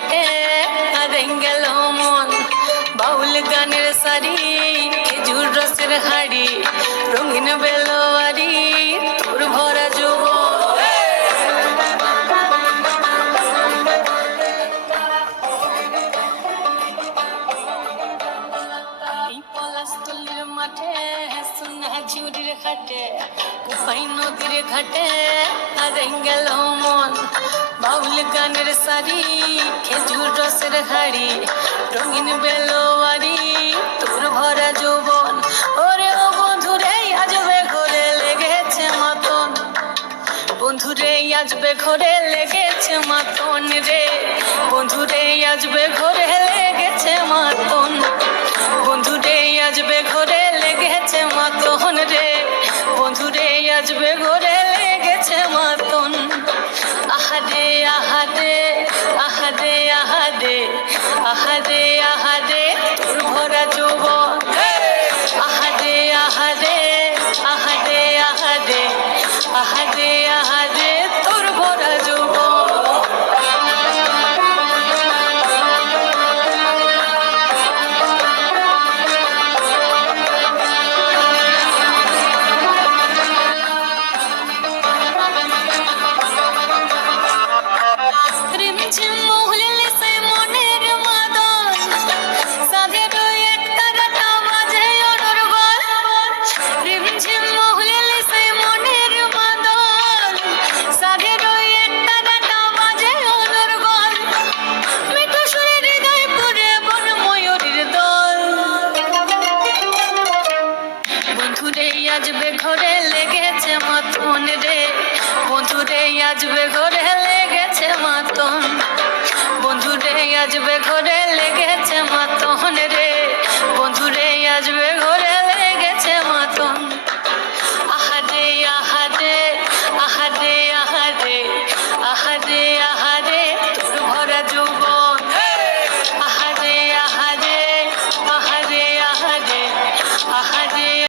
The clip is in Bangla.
ঘাটে গেল মন বাউল গানের সারি খেজুর রসের হাড়ি রঙিন বেলোয়ারি তোর ভরা যৌবন পলাশতলির মাঠে সোনা ঝিউরির ঘাটে কুপাই নদীর ঘাটে গেল মন বাউল গানের সারি খেজুর রসের হাড়ি রঙিন বেলোয়ারি তোর ভরা যৌবন ওরে ও বন্ধুরে আজবে ঘরে লেগেছে মাতন বন্ধুরে আজবে ঘরে লেগেছে মাতন রে বন্ধুরে আজবে ঘরে লেগেছে মাতন বন্ধুরে আজবে ঘরে লেগেছে মাতন রে বন্ধুরে আজবে ঘরে লেগেছে মাতন আহারে আহারে আহারে আহারে আহারে আহারে তোর ভরা যৌবন আহারে আহারে আহারে আহারে আহারে আহারে তোর ভরা যৌবন আজবে ঘরে লেগেছে মাতন রে বন্ধুরে আজবে ঘরে লেগেছে মাতন বন্ধুরে আজবে ঘরে